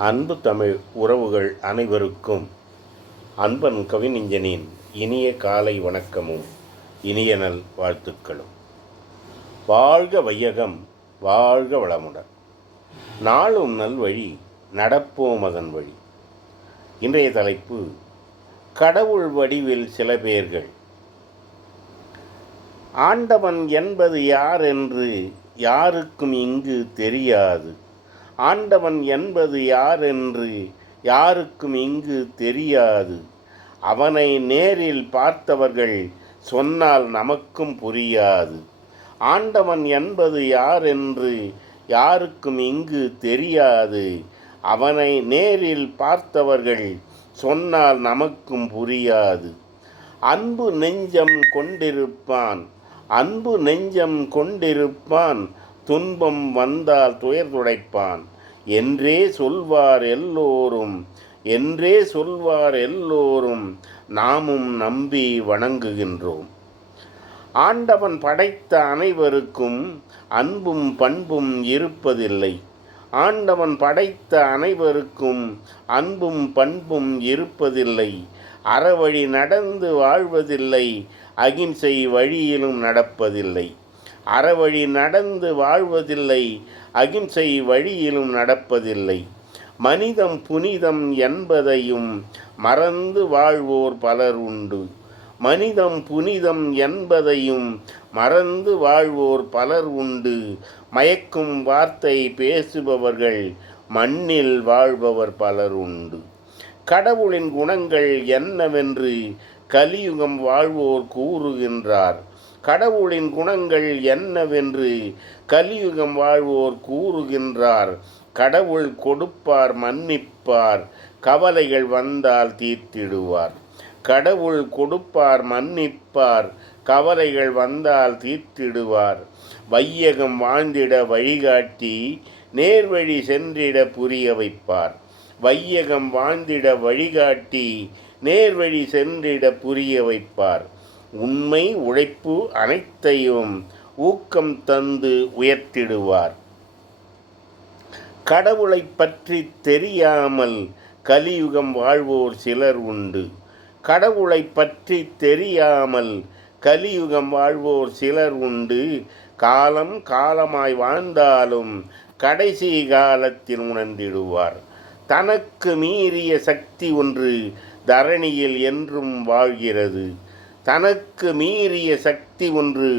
அன்பு தமிழ் உறவுகள் அனைவருக்கும் அன்பன் கவிஞனின் இனிய காலை வணக்கமும் இனிய நல் வாழ்த்துக்களும். வாழ்க வையகம் வாழ்க வளமுடன். நாளும் நல்வழி நடப்போம் அதன் வழி. இன்றைய தலைப்பு கடவுள் வடிவில் சில பேர்கள். ஆண்டவன் என்பது யார் என்று யாருக்கும் இங்கு தெரியாது. ஆண்டவன் என்பது யார் என்று யாருக்கும் இங்கு தெரியாது. அவனை நேரில் பார்த்தவர்கள் சொன்னால் நமக்கும் புரியாது. ஆண்டவன் என்பது யார் என்று யாருக்கும் இங்கு தெரியாது. அவனை நேரில் பார்த்தவர்கள் சொன்னால் நமக்கும் புரியாது. அன்பு நெஞ்சம் கொண்டிருப்பான் அன்பு நெஞ்சம் கொண்டிருப்பான் துன்பம் வந்தால் துயர் துடைப்பான். என்றே சொல்வார் எல்லோரும் என்றே சொல்வார் எல்லோரும் நாமும் நம்பி வணங்குகின்றோம். ஆண்டவன் படைத்த அனைவருக்கும் அன்பும் பண்பும் இருப்பதில்லை. ஆண்டவன் படைத்த அனைவருக்கும் அன்பும் பண்பும் இருப்பதில்லை. அறவழி நடந்து வாழ்வதில்லை. அகிம்சை வழியிலும் நடப்பதில்லை. அறவழி நடந்து வாழ்வதில்லை அகிம்சை வழியிலும் நடப்பதில்லை. மனிதம் புனிதம் என்பதையும் மறந்து வாழ்வோர் பலர் உண்டு. மனிதம் புனிதம் என்பதையும் மறந்து வாழ்வோர் பலர் உண்டு. மயக்கும் வார்த்தை பேசுபவர்கள் மண்ணில் வாழ்பவர் பலர் உண்டு. கடவுளின் குணங்கள் என்னவென்று கலியுகம் வாழ்வோர் கூறுகின்றார். கடவுளின் குணங்கள் என்னவென்று கலியுகம் வாழ்வோர் கூறுகின்றார். கடவுள் கொடுப்பார் மன்னிப்பார் கவலைகள் வந்தால் தீர்த்திடுவார். கடவுள் கொடுப்பார் மன்னிப்பார் கவலைகள் வந்தால் தீர்த்திடுவார். வையகம் வாழ்ந்திட வழிகாட்டி நேர்வழி சென்றிட புரிய வைப்பார். வையகம் வாழ்ந்திட வழிகாட்டி நேர்வழி சென்றிட புரிய வைப்பார். உண்மை உழைப்பு அனைத்தையும் ஊக்கம் தந்து உயர்த்திடுவார். கடவுளை பற்றி தெரியாமல் கலியுகம் வாழ்வோர் சிலர் உண்டு. கடவுளை பற்றி தெரியாமல் கலியுகம் வாழ்வோர் சிலர் உண்டு. காலம் காலமாய் வாழ்ந்தாலும் கடைசி காலத்தில் உணர்ந்திடுவார். தனக்கு மீறிய சக்தி ஒன்று தரணியில் என்றும் வாழ்கிறது. தனக்கு மீறிய சக்தி ஒன்று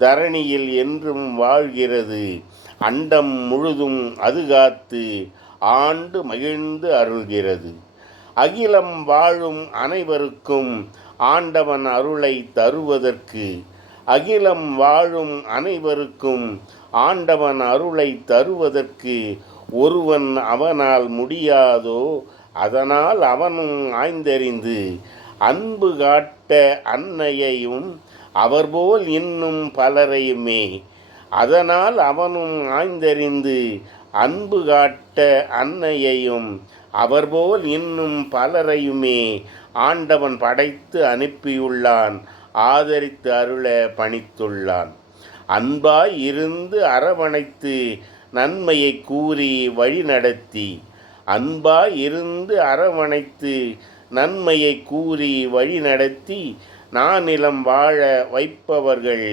தரணியில் என்றும் வாழ்கிறது. அண்டம் முழுதும் அது காத்து ஆண்டு மகிழ்ந்து அருள்கிறது. அகிலம் வாழும் அனைவருக்கும் ஆண்டவன் அருளை தருவதற்கு அகிலம் வாழும் அனைவருக்கும் ஆண்டவன் அருளை தருவதற்கு ஒருவன் அவனால் முடியாதோ அதனால் அவனும் ஆய்ந்தறிந்து அன்பு காட்ட அன்னையையும் அவர்போல் இன்னும் பலரையுமே. அதனால் அவனும் ஆய்ந்தறிந்து அன்பு காட்ட அன்னையையும் அவர்போல் இன்னும் பலரையுமே ஆண்டவன் படைத்து அனுப்பியுள்ளான் ஆதரித்து அருள பணித்துள்ளான். அன்பாய் இருந்து அரவணைத்து நன்மையை கூறி வழிநடத்தி அன்பாய் இருந்து அரவணைத்து நன்மையை கூறி வழிநடத்தி நானிலம் வாழ வைப்பவர்கள்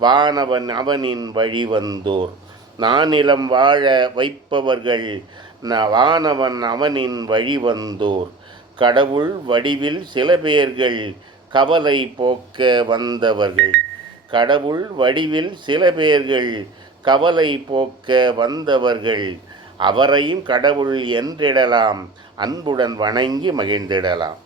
வானவன் அவனின் வழி வந்தோர். நானிலம் வாழ வைப்பவர்கள் வானவன் அவனின் வழி வந்தோர். கடவுள் வடிவில் சில பேர்கள் கவலை போக்க வந்தவர்கள். கடவுள் வடிவில் சில பேர்கள் கவலை போக்க வந்தவர்கள். அவரையும் கடவுள் என்றிடலாம் அன்புடன் வணங்கி மகிழ்ந்திடலாம்.